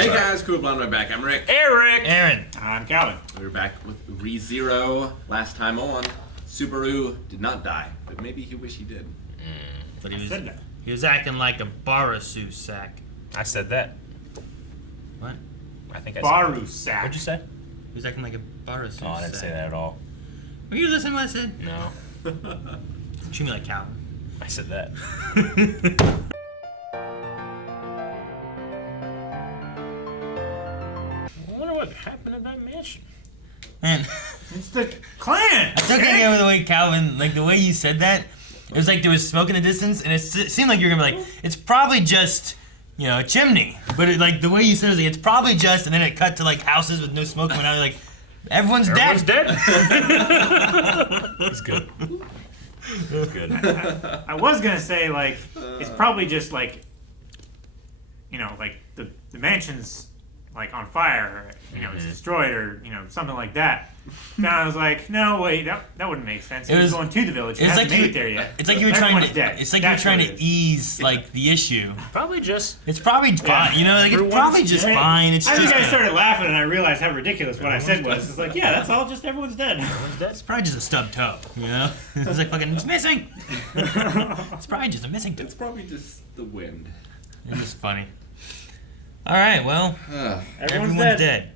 Hey guys, cool blind my back. I'm Rick. Eric. Aaron. I'm Calvin. We're back with ReZero. Last time on, Subaru did not die, but maybe he wish he did. But he was acting like a Barasu sack. I said that. What? I think I Baru said sack. that. What'd you say? He was acting like a Barasu sack. Oh, I didn't say that at all. Were you listening to what I said? No. Treat me like Calvin. I said that. I wonder what happened in that mansion. Man, It's the clan. I still can't get over the way Calvin, like the way you said that. It was like there was smoke in the distance, and it seemed like you were gonna be like, it's probably just, you know, a chimney. But like the way you said it was like, it's probably just, and then it cut to like houses with no smoke coming out. Like, everyone's dead. It's good. It's good. I was gonna say like it's probably just like, you know, like the mansion's like on fire, or, you know, it's destroyed, or you know, something like that. Then I was like, no, wait, that wouldn't make sense. He was going to the village. He hasn't made it there yet. It's like you were trying Everyone's to. dead. It's like you were trying to ease like the issue. Probably just. It's probably fine. You know, like it's probably just fine. It's I just. think I started laughing and I realized how ridiculous what I said was. It's like, yeah, that's all. Just everyone's dead. It's probably just a stub toe. You know, it's like fucking it's missing. It's probably just a missing toe. It's probably just the wind. It's just funny. All right, well, everyone's dead.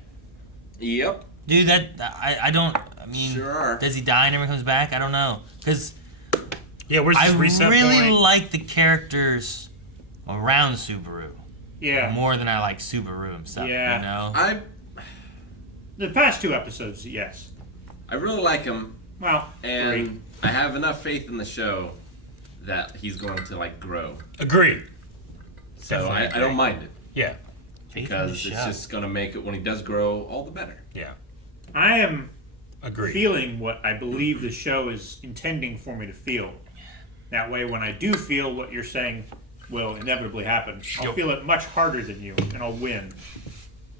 Yep. Dude, I don't. I mean, Sure are. Does he die and everyone comes back? I don't know, because Yeah, where's I this reset really point? like the characters around Subaru Yeah. more than I like Subaru himself. Yeah. You know. The past two episodes, yes. I really like him, Well, and great. I have enough faith in the show that he's going to like grow. Agreed. So I Definitely don't mind it Yeah. because it's just going to make it when he does grow all the better. Yeah. I am Agreed. feeling what I believe the show is intending for me to feel. That way, when I do feel what you're saying will inevitably happen, I'll feel it much harder than you, and I'll win.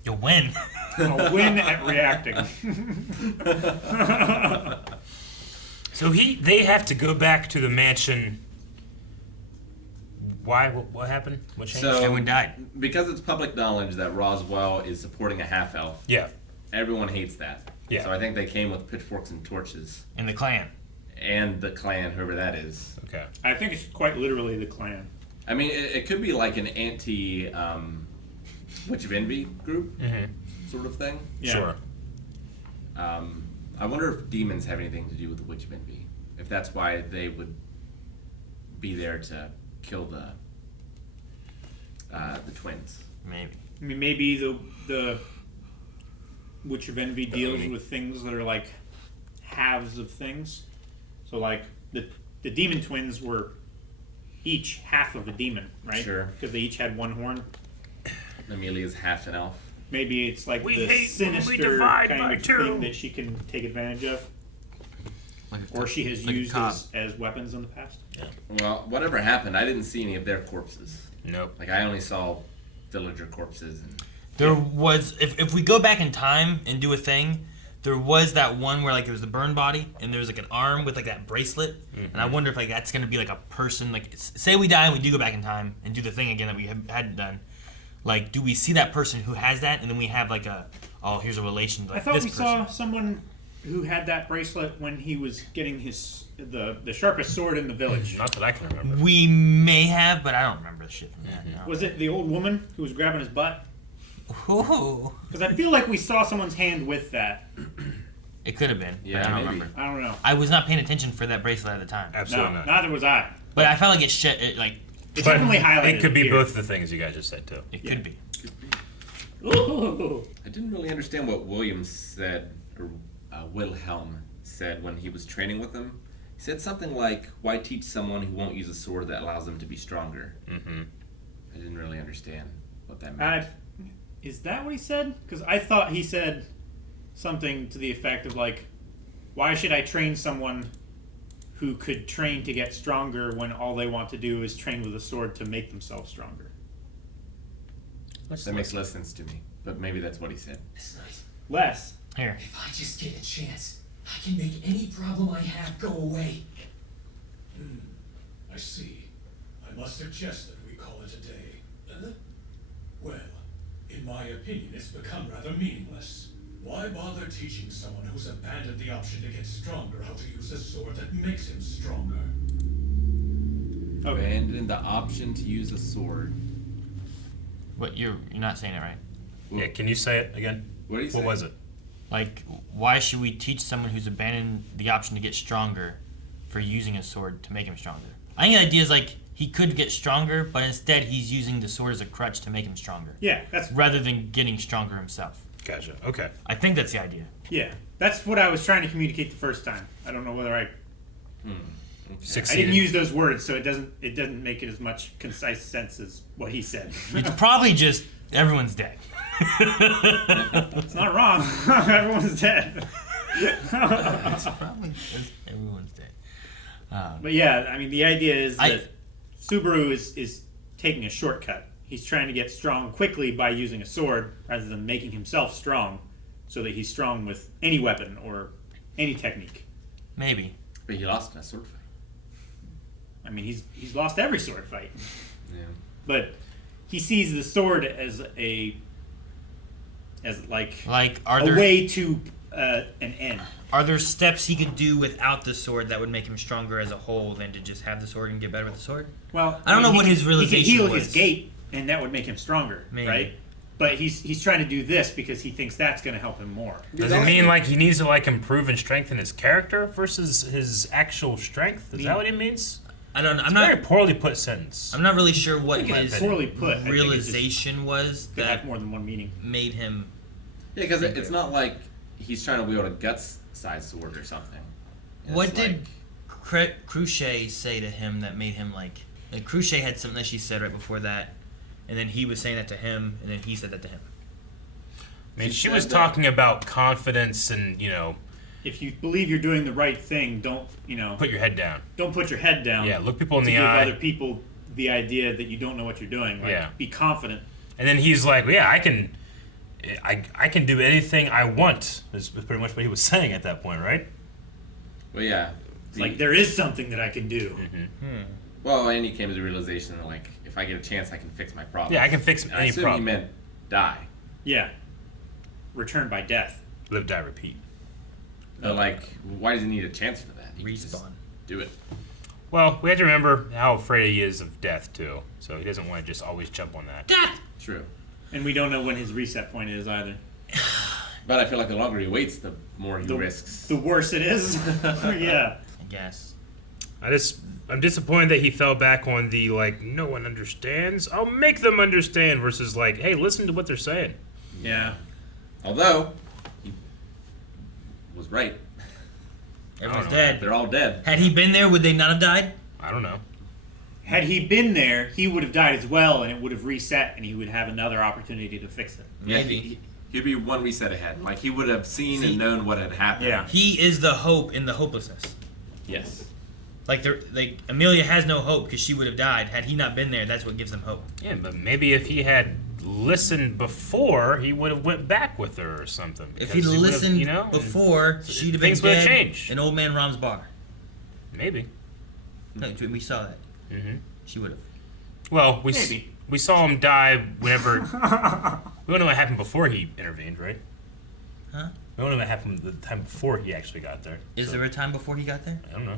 You'll win. I'll win at reacting. So they have to go back to the mansion. Why? What happened? What changed? So, Everyone died. because it's public knowledge that Roswell is supporting a half-elf, Yeah. everyone hates that. Yeah. So I think they came with pitchforks and torches. In the clan. And the clan, whoever that is. Okay. I think it's quite literally the clan. I mean, it could be like an anti Witch of Envy group sort of thing. Yeah. Sure. I wonder if demons have anything to do with the Witch of Envy. If that's why they would be there to kill the twins. Maybe. I mean, maybe the Witch of Envy deals with things that are like halves of things. So like the demon twins were each half of a demon, right? Sure. Because they each had one horn. Amelia's half an elf. Maybe it's like We the hate when we sinister divide kind by of two. thing that she can take advantage of, or she has like a used cop. as weapons in the past. Well, whatever happened, I didn't see any of their corpses. Nope. Like, I only saw villager corpses. And There was, if we go back in time and do a thing, there was that one where like there was the burn body and there was like an arm with like that bracelet, and I wonder if like that's gonna be like a person. Like, say we die and we do go back in time and do the thing again that we hadn't done. Like, do we see that person who has that, and then we have like here's a relation to like I thought this we person. saw someone who had that bracelet when he was getting the sharpest sword in the village. Not that I can remember. We may have, but I don't remember the shit from that. No. Was it the old woman who was grabbing his butt? Ooh. Because I feel like we saw someone's hand with that. It could have been. Yeah, but I don't maybe. remember. I don't know. I was not paying attention for that bracelet at the time. Absolutely No, not. neither was I. But I felt like it like It's But definitely highlighted. it could be here. both the things you guys just said too. it could be. Ooh. I didn't really understand what William said, or Wilhelm said when he was training with him. He said something like, "Why teach someone who won't use a sword that allows them to be stronger?" Mm-hmm. I didn't really understand what that meant. Is that what he said? Because I thought he said something to the effect of like, "Why should I train someone who could train to get stronger when all they want to do is train with a sword to make themselves stronger?" That makes less sense to me, but maybe that's what he said. That's nice. Less. Here. If I just get a chance, I can make any problem I have go away. I see. I must suggest that we call it a day. Well, In my opinion, it's become rather meaningless. Why bother teaching someone who's abandoned the option to get stronger how to use a sword that makes him stronger? Abandon the option to use a sword. What you're not saying it right. Yeah, can you say it again? What do you say? What was it? Like, why should we teach someone who's abandoned the option to get stronger for using a sword to make him stronger? I think the idea is like he could get stronger, but instead he's using the sword as a crutch to make him stronger. Yeah, that's Rather than getting stronger himself. Gotcha. Okay. I think that's the idea. yeah. That's what I was trying to communicate the first time. I don't know whether I Succeeded. didn't use those words, so it doesn't make it as much concise sense as what he said. It's probably just everyone's dead. It's not wrong. Everyone's dead. It's probably just everyone's dead. But yeah, I mean, the idea is that Subaru is taking a shortcut. He's trying to get strong quickly by using a sword rather than making himself strong so that he's strong with any weapon or any technique. Maybe. But he lost in a sword fight. I mean, he's lost every sword fight. Yeah. But he sees the sword as Like, are a there way to an end. are there steps he could do without the sword that would make him stronger as a whole than to just have the sword and get better with the sword? Well, I don't know what his realization He could heal was. his gait, and that would make him stronger, Maybe. right? But he's trying to do this because he thinks that's going to help him more. Does it mean like he needs to like improve and strengthen his character versus his actual strength? Is that what he means? I don't know. It's a very poorly put sentence. I'm not really sure what his Poorly put. I think it's realization was could have that more than one meaning. made him. Yeah, because it's not like he's trying to wield a guts-sized sword or something. What It's did Cruchet say to him that made him like Cruchet had something that she said right before that, and then he was saying that to him, and then he said that to him. I mean, she said was that- talking about confidence and, If you believe you're doing the right thing, don't put your head down. don't put your head down. Yeah, look people in to the give eye. other people the idea that you don't know what you're doing. Like, Yeah. be confident. And then he's like, yeah, I can do anything I want, is pretty much what he was saying at that point, right? Well, yeah. It's like there is something that I can do. Mm-hmm. Well, and he came to the realization that, like, if I get a chance, I can fix my problem. Yeah, I can fix And I any assume problem. he meant die. Yeah. Return by death. Live, die, repeat. But, like, why does he need a chance for that? He can just Respawn. do it. Well, we have to remember how afraid he is of death, too. So he doesn't want to just always jump on that. Death. True. And we don't know when his reset point is either. But I feel like the longer he waits, the more he risks. The worse it is. Yeah. I guess. I'm disappointed that he fell back on the, like, no one understands. I'll make them understand versus, like, hey, listen to what they're saying. Yeah. Although, he was right. Everyone's know. dead. They're all dead. Had he been there, would they not have died? I don't know. Had he been there, he would have died as well, and it would have reset, and he would have another opportunity to fix it. Yeah, Maybe. he'd be one reset ahead. Like, he would have seen See? and known what had happened. Yeah. He is the hope in the hopelessness. Yes. Like Amelia has no hope because she would have died. Had he not been there, that's what gives him hope. Yeah, but maybe if he had listened before, he would have went back with her or something. If because he'd he would've, listened before, she'd have been things would've dead changed. in Old Man Rom's bar. Maybe. No, we saw that. Mm-hmm. She would have. Well, Maybe. we saw him die whenever. We don't know what happened before he intervened, right? Huh? We don't know what happened the time before he actually got there. Is there a time before he got there? I don't know.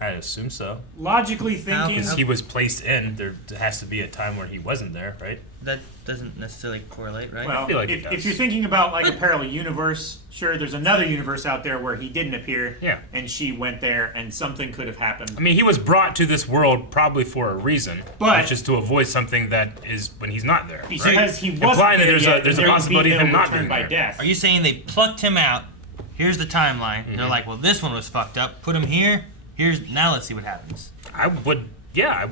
I assume so. Logically How- thinking, Because he was placed in, there has to be a time where he wasn't there, right? That doesn't necessarily correlate, right? well, feel like it if does. you're thinking about like a parallel universe, sure, there's another universe out there where he didn't appear, Yeah. and she went there, and something could have happened. I mean, he was brought to this world probably for a reason, But- which is to avoid something that is when he's not there. Because right? he wasn't Implying that there there's yet, a there's and a there would be possibility of no him not return being by there. death. Are you saying they plucked him out? Here's the timeline. They're like, well, this one was fucked up. Put him here. Now let's see what happens. I would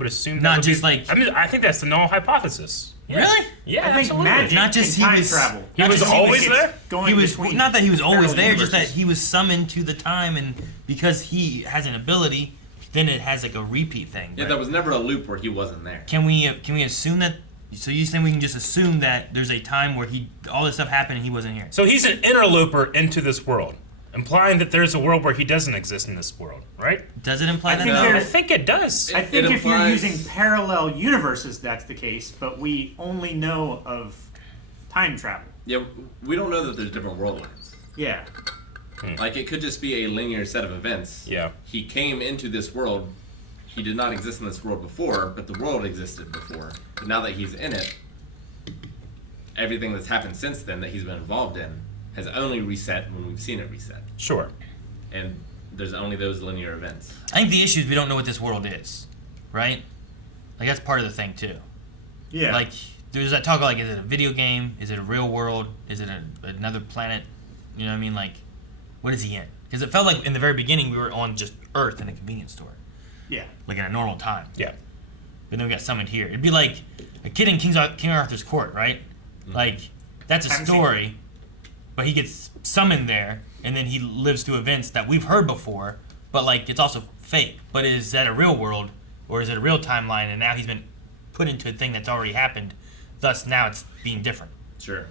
assume that Not would just be, like- I mean, I think that's the null hypothesis. Yeah. Really? Yeah, I think absolutely. magic Not just and he time was- travel. He not was just always It's there. going He was between not that he was always parallel there, just that universes. he was summoned to the time, and because he has an ability, then it has like a repeat thing. Yeah, right? there was never a loop where he wasn't there. Can we assume that? So you saying we can just assume that there's a time where all this stuff happened and he wasn't here? So he's an interloper into this world, implying that there's a world where he doesn't exist in this world, right? Does it imply I that? think though? there- I think it does. I think It if you're implies- using parallel universes, that's the case, but we only know of time travel. Yeah, we don't know that there's different world lines. Yeah. Like, it could just be a linear set of events. Yeah. He came into this world. He did not exist in this world before, but the world existed before. But now that he's in it, everything that's happened since then that he's been involved in has only reset when we've seen it reset. Sure. And there's only those linear events. I think the issue is we don't know what this world is, right? Like, that's part of the thing, too. Yeah. Like, there's that talk, like, is it a video game? Is it a real world? Is it another planet? You know what I mean? Like, what is he in? Because it felt like in the very beginning we were on just Earth in a convenience store. Yeah. Like, in a normal time. Yeah. But then we got summoned here. It'd be like a kid in King Arthur's court, right? Like, that's a story, but he gets summoned there, and then he lives through events that we've heard before, but, like, it's also fake. But is that a real world, or is it a real timeline, and now he's been put into a thing that's already happened, thus now it's being different? Sure.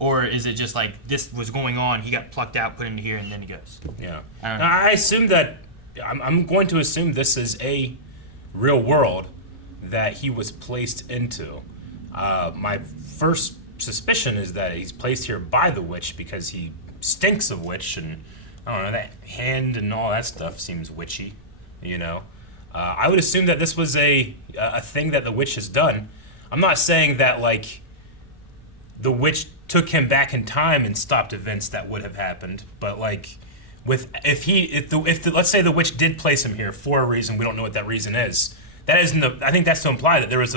Or is it just like, this was going on, he got plucked out, put into here, and then he goes? Yeah. I don't know. I assume that I'm going to assume this is a real world that he was placed into. My first suspicion is that he's placed here by the witch because he stinks of witch, and I don't know, that hand and all that stuff seems witchy, you know. I would assume that this was a thing that the witch has done. I'm not saying that, like, the witch took him back in time and stopped events that would have happened, but, like, let's say the witch did place him here for a reason, we don't know what that reason is. I think that's to imply that there was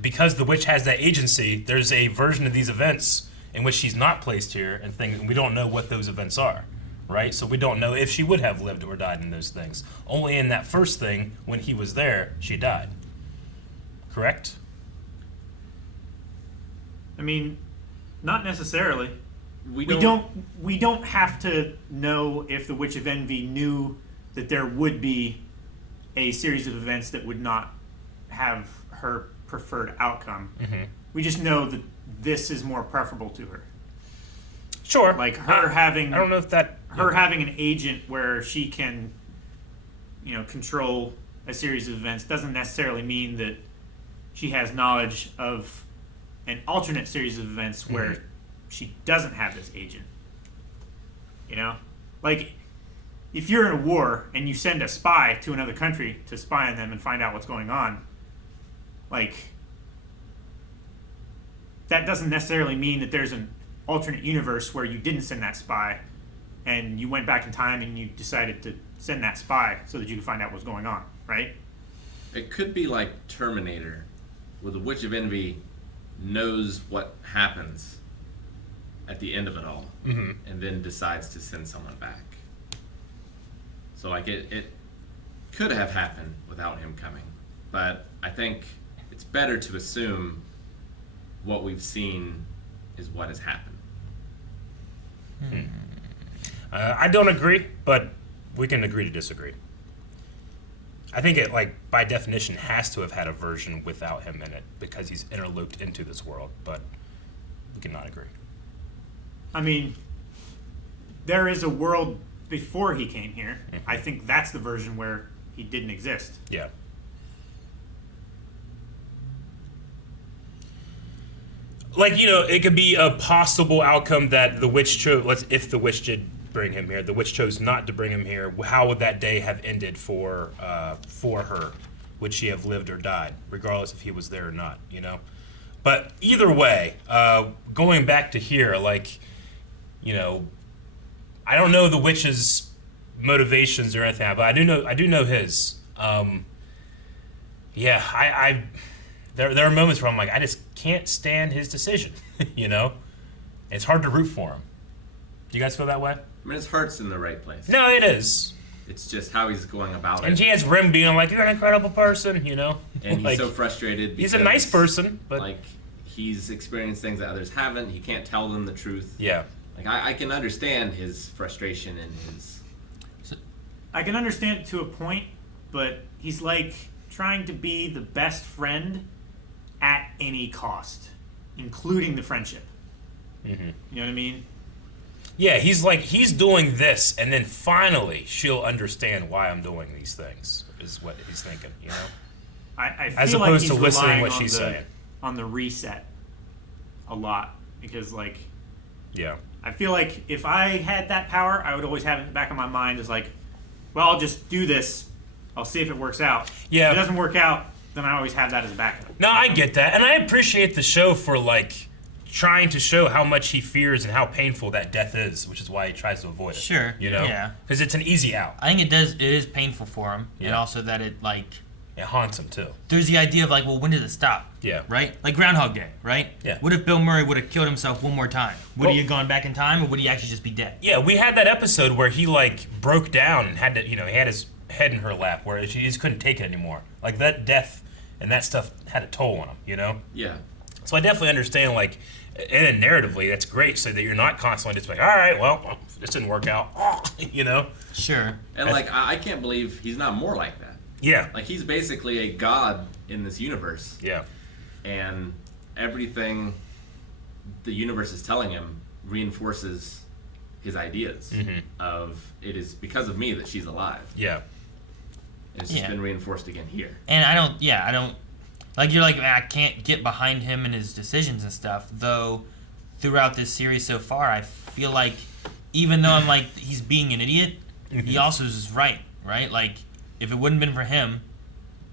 because the witch has that agency, there's a version of these events in which she's not placed here and things, and we don't know what those events are, right? So we don't know if she would have lived or died in those things. Only in that first thing, when he was there, she died. Correct? I mean, not necessarily. We don't have to know if the Witch of Envy knew that there would be a series of events that would not have her preferred outcome. Mm-hmm. We just know that this is more preferable to her. Sure. Like her having I don't know if that having an agent where she can, control a series of events doesn't necessarily mean that she has knowledge of an alternate series of events where she doesn't have this agent. Like, if you're in a war and you send a spy to another country to spy on them and find out what's going on, like, that doesn't necessarily mean that there's an alternate universe where you didn't send that spy and you went back in time and you decided to send that spy so that you could find out what's going on, right? It could be like Terminator, where the Witch of Envy knows what happens at the end of it all, and then decides to send someone back. So, like, it could have happened without him coming, but I think it's better to assume what we've seen is what has happened. I don't agree, but we can agree to disagree. I think it, like, by definition, has to have had a version without him in it because he's interlooped into this world, but we cannot agree. I mean, there is a world before he came here. I think that's the version where he didn't exist. Yeah. Like, it could be a possible outcome that the witch chose. If the witch did bring him here, the witch chose not to bring him here. How would that day have ended for her? Would she have lived or died, regardless if he was there or not? But either way, going back to here, like, I don't know the witch's motivations or anything, but I do know his. Yeah, there are moments where I'm like, I just can't stand his decision. It's hard to root for him. Do you guys feel that way? I mean, his heart's in the right place. No, it is. It's just how he's going about And it. he has Rim being like, you're an incredible person, And he's Like, so frustrated because, he's a nice person, but like, he's experienced things that others haven't. He can't tell them the truth. yeah. Like, I can understand his frustration and his... I can understand it to a point, but he's like trying to be the best friend at any cost, including the friendship. Mm-hmm. You know what I mean? Yeah, he's doing this, and then finally she'll understand why I'm doing these things, is what he's thinking, I feel As like opposed he's to listening relying what on she's saying. on the reset a lot because like Yeah. I feel like if I had that power, I would always have it in the back of my mind as like, well, I'll just do this. I'll see if it works out. Yeah. If it doesn't work out, then I always have that as a backup. No, I get that, and I appreciate the show for like trying to show how much he fears and how painful that death is, which is why he tries to avoid it. Sure. You know? Yeah. Because it's an easy out. I think it is painful for him, and Yeah. also that it like It haunts him too. there's the idea of like, well, when does it stop? Yeah. Right? Like Groundhog Day, right? Yeah. What if Bill Murray would have killed himself one more time? Would Well- he have gone back in time, or would he actually just be dead? Yeah, we had that episode where he like broke down and had to, he had his head in her lap where she just couldn't take it anymore. Like that death and that stuff had a toll on him, Yeah. So I definitely understand, like, and narratively, that's great, so that you're not constantly just like, all right, well, this didn't work out, Sure. And like I can't believe he's not more like that. Yeah, Like he's basically a god in this universe, yeah, and everything the universe is telling him reinforces his ideas of it is because of me that she's alive. yeah. And it's just Yeah. been reinforced again here. And I don't, like, you're like, man, I can't get behind him and his decisions and stuff, though throughout this series so far, I feel like, even though I'm like, he's being an idiot, he also is right? Like, if it wouldn't have been for him,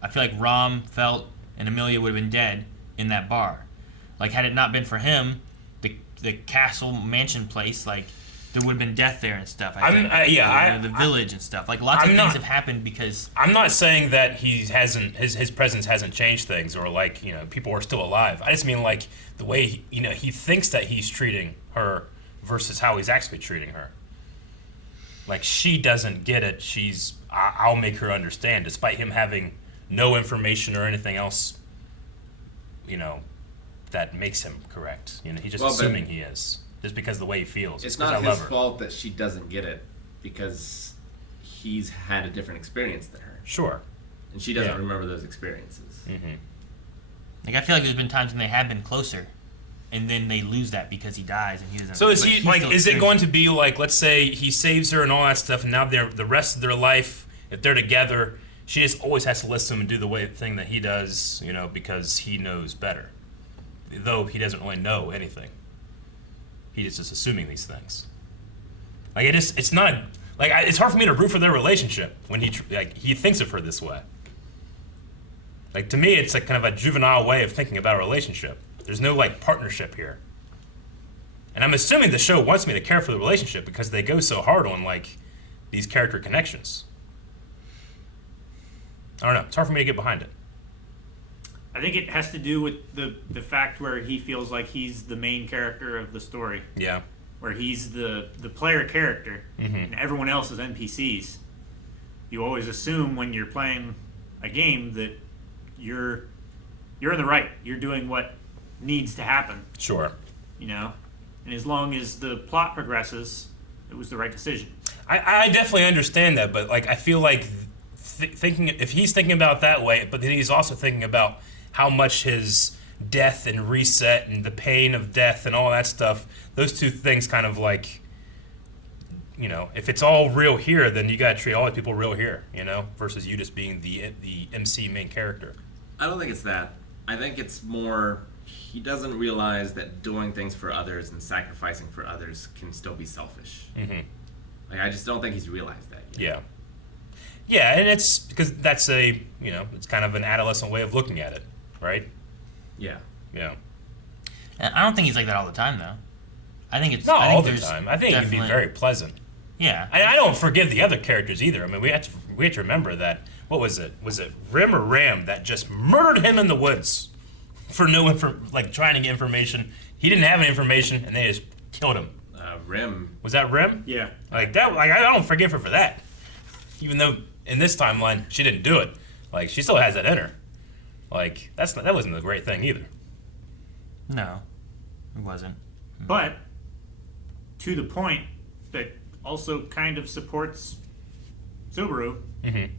I feel like Rom, Felt, and Amelia would have been dead in that bar. Like, had it not been for him, the castle mansion place, like, there would have been death there and stuff. I think. The village and stuff. Like, lots of things have happened because... I'm not saying that he hasn't, his presence hasn't changed things, or like, people are still alive. I just mean like the way, he thinks that he's treating her versus how he's actually treating her. Like, she doesn't get it. I'll make her understand, despite him having no information or anything else, that makes him correct. He's just assuming he is, just because of the way he feels. It's because not I love his her. fault that she doesn't get it because he's had a different experience than her, Sure. and she doesn't Yeah. remember those experiences. Like, I feel like there's been times when they have been closer, and then they lose that because he dies and he doesn't... So is but he he's like? still Is it experiencing going to be like? Let's say he saves her and all that stuff, and now the rest of their life, if they're together, she just always has to listen to him and do the thing that he does, because he knows better, though he doesn't really know anything. He's just assuming these things. Like it's not like it's hard for me to root for their relationship when he thinks of her this way. Like, to me, it's like kind of a juvenile way of thinking about a relationship. There's no like partnership here. And I'm assuming the show wants me to care for the relationship because they go so hard on like these character connections. I don't know. It's hard for me to get behind it. I think it has to do with the fact where he feels like he's the main character of the story, Yeah. where he's the player character and everyone else is NPCs. You always assume when you're playing a game that you're in the right. You're doing what needs to happen, Sure. And as long as the plot progresses, it was the right decision. I definitely understand that, but like I feel like thinking if he's thinking about it that way, but then he's also thinking about how much his death and reset and the pain of death and all that stuff, those two things kind of like, if it's all real here, then you got to treat all the people real here, versus you just being the MC main character. I don't think it's that. I think it's more he doesn't realize that doing things for others and sacrificing for others can still be selfish. Like, I just don't think he's realized that yet. Yeah. Yeah, and it's because that's it's kind of an adolescent way of looking at it, right? Yeah. Yeah. And I don't think he's like that all the time, though. I think it's... Not I think all the there's time. I think it can be definitely- very pleasant. Yeah. And I don't forgive the other characters either. I mean, we have to remember that. What was it? Was it Rim or Ram that just murdered him in the woods for trying to get information? He didn't have any information, and they just killed him. Rim. Was that Rim? Yeah. Like that. Like I don't forgive her for that. Even though in this timeline she didn't do it, like she still has that in her. Like that wasn't a great thing either. No, it wasn't. But to the point that also kind of supports Subaru,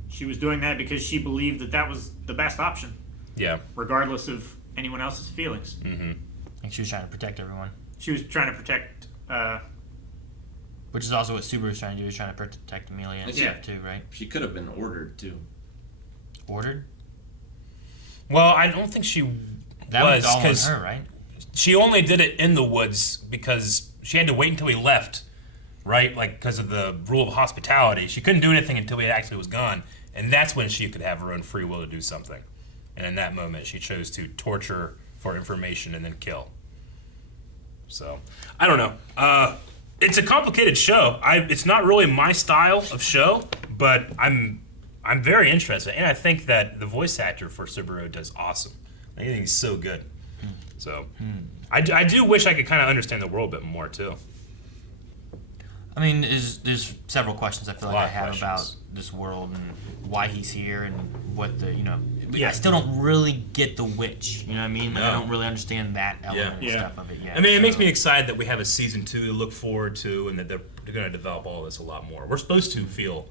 she was doing that because she believed that was the best option, Yeah. regardless of anyone else's feelings. I think she was trying to protect everyone. She was trying to protect. Which is also what Subaru's trying to do, is trying to protect Amelia and Yeah. stuff too, right? She could have been ordered too. Ordered? Well, I don't think she That was was all on because her, right? she only did it in the woods because she had to wait until he left, right? Like, because of the rule of hospitality. She couldn't do anything until he actually was gone. And that's when she could have her own free will to do something. And in that moment, she chose to torture for information and then kill. So, I don't know. It's a complicated show. It's not really my style of show, but I'm very interested. And I think that the voice actor for Subaru does awesome. I think he's so good. So, I do wish I could kind of understand the world a bit more, too. I mean, there's several questions I feel like I have questions. about this world and why he's here and what the, Yeah. I still don't really get the witch, you know what I mean? Like, I No. don't really understand that element and Yeah. stuff of it yet. I mean, it makes so- me excited that we have a season 2 to look forward to and that they're going to develop all this a lot more. We're supposed to feel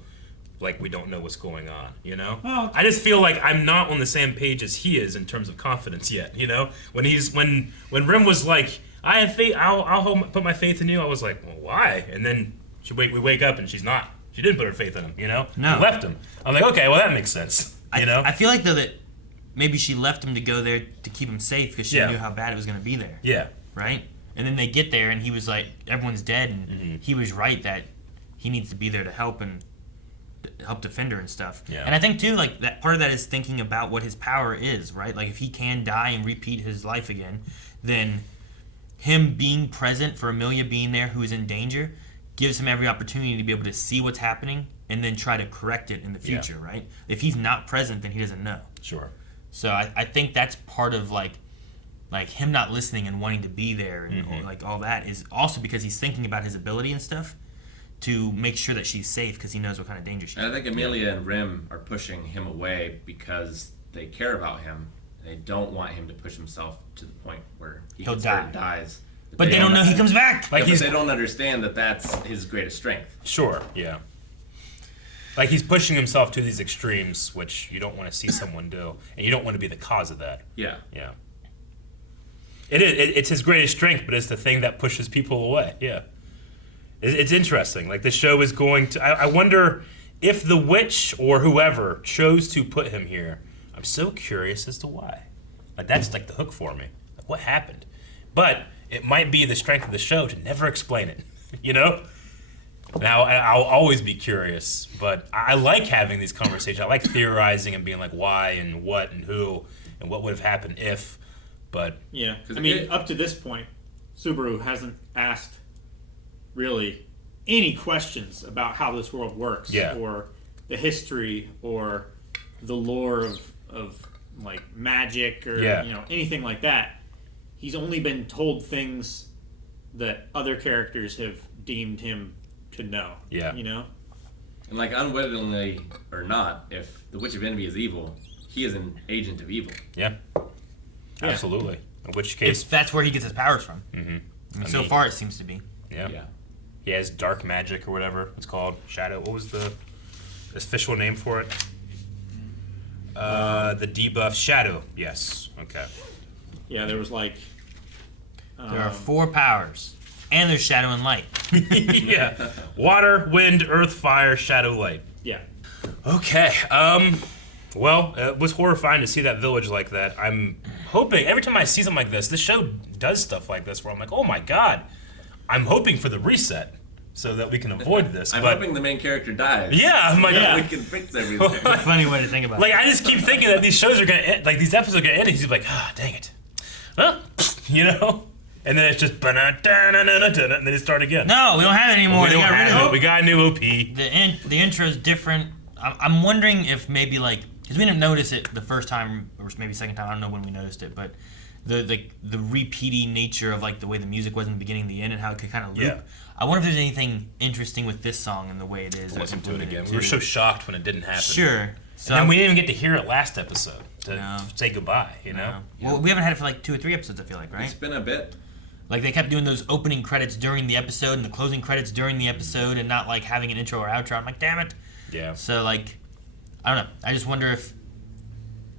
like we don't know what's going on, you know? Well, I just feel like I'm not on the same page as he is in terms of confidence yet, you know? When Rim was like, I have faith, I'll put my faith in you, I was like, well, why? And then we wake up and she's not. She didn't put her faith in him, you know? No. She left him. I'm like, okay, well, that makes sense, you know? I feel like, though, that maybe she left him to go there to keep him safe because she Yeah. knew how bad it was going to be there, Yeah. right? And then they get there and he was like, everyone's dead, and he was right that he needs to be there to help and help defend her and stuff. Yeah. And I think too, like, that part of that is thinking about what his power is, right? Like, if he can die and repeat his life again, then him being present for Amelia being there who is in danger gives him every opportunity to be able to see what's happening and then try to correct it in the Yeah. future, right? If he's not present, then he doesn't know. Sure. So I think that's part of like him not listening and wanting to be there and or, like all that is also because he's thinking about his ability and stuff to make sure that she's safe because he knows what kind of danger she's And I in. think Amelia and Rim are pushing him away because they care about him. They don't want him to push himself to the point where He'll gets hurt die. and dies. But they don't know he comes back. Like Like he's they don't understand that that's his greatest strength. Sure, yeah. Like he's pushing himself to these extremes, which you don't want to see someone do, and you don't want to be the cause of that. Yeah. Yeah. It's his greatest strength, but it's the thing that pushes people away. Yeah. It's interesting. Like the show is going to. I wonder if the witch or whoever chose to put him here. I'm so curious as to why. Like that's like the hook for me. Like what happened? But it might be the strength of the show to never explain it. You know. Now, I'll always be curious, but I like having these conversations. I like theorizing and being like, why and what and who and what would have happened if, but... Yeah, 'Cause I mean, it- up to this point, Subaru hasn't asked really any questions about how this world works, Yeah. or the history, or the lore of like magic, or Yeah. anything like that. He's only been told things that other characters have deemed him to know. Yeah. And like unwittingly or not, if the Witch of Envy is evil, he is an agent of evil. Yeah, absolutely. In which case, If that's where he gets his powers from. I mean, so far it seems to be. yeah. Yeah. He has dark magic or whatever it's called. Shadow. What was the official name for it? The debuff Shadow. Yes. Okay. Yeah, there was like There are 4 powers. And there's shadow and light. Yeah. Water, wind, earth, fire, shadow, light. yeah. Okay. Well, it was horrifying to see that village like that. I'm hoping every time I see something like this show does stuff like this where I'm like, oh my god. I'm hoping for the reset so that we can avoid this. I'm but hoping the main character dies. yeah, I'm like, We can fix everything. Funny way to think about like it. I just keep thinking that these shows are gonna end, like these episodes are gonna end. And he's like, ah, dang it, well, and then it's just and then it start again. No, we don't have it anymore. we They don't got rid of have it. it. We got a new OP. The intro is different. I'm wondering if maybe like because we didn't notice it the first time or maybe second time. I don't know when we noticed it, but the repeating nature of like the way the music was in the beginning, and the end, and how it could kind of loop. Yeah. I wonder if there's anything interesting with this song and the way it is. Listen to it implemented, again. We were so shocked when it didn't happen. sure. So And then we didn't even get to hear it last episode to No. say goodbye. You know. Well, we haven't had it for like 2 or 3 episodes. I feel like, right? It's been a bit. Like they kept doing those opening credits during the episode and the closing credits during the episode, and not like having an intro or outro. I'm like, damn it. Yeah. So like, I don't know. I just wonder if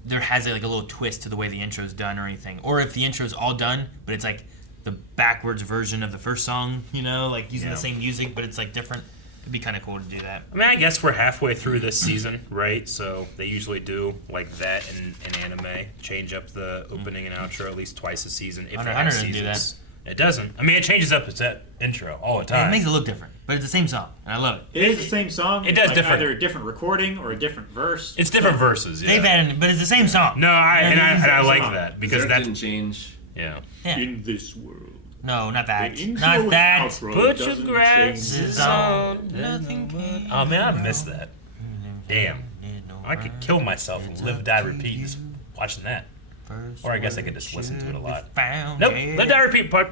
there has like a little twist to the way the intro's done or anything, or if the intro's all done, but it's like the backwards version of the first song. Like using Yeah. the same music, but it's like different. It'd be kind of cool to do that. I mean, I guess we're halfway through this season, right? So they usually do like that in anime, change up the opening and outro at least twice a season. If Hunter it has doesn't do seasons. It doesn't. I mean, it changes up its that intro all the It time. makes it look different, but it's the same song, and I love it. It is the same song. It does like different. Either a different recording or a different verse. It's different verses. Yeah. They've added, but it's the same song. No, I like song. that because Because that didn't change. yeah. Yeah. In this world. No, not that. The intro Not and that. outro Put your doesn't glasses change. on. Nothing can Oh man, I missed that. Damn. I could kill myself and live, die, repeat just watching that. Or I guess I could just listen to it a lot. Nope, live, die, repeat part.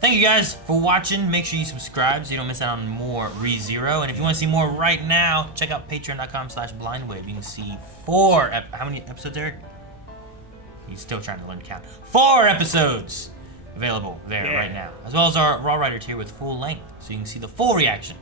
Thank you guys for watching. Make sure you subscribe so you don't miss out on more ReZero. And if you want to see more right now, check out patreon.com/blindwave. You can see how many episodes, Eric? He's still trying to learn to count. 4 episodes available there right now. As well as our Raw Rider tier with full length. So you can see the full reaction